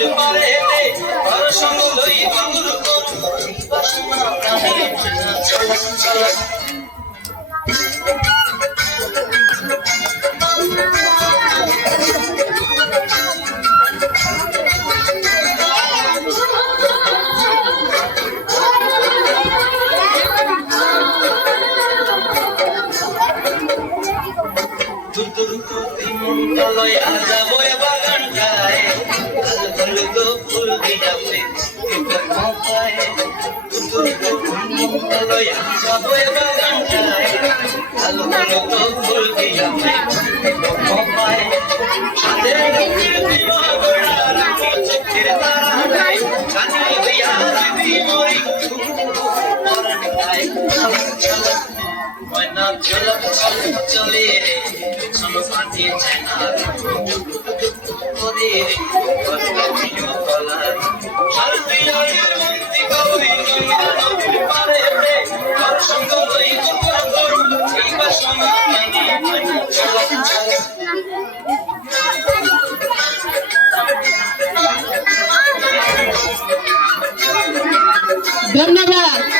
নদীর পারে হেঁটে ঘর সঙ্গ লই গুরু করু বাসনা প্রাণে চল চল ফুল দিয়াছে চলে শোনো পাতি চায়না ওদের গলায় ধন্যবাদ।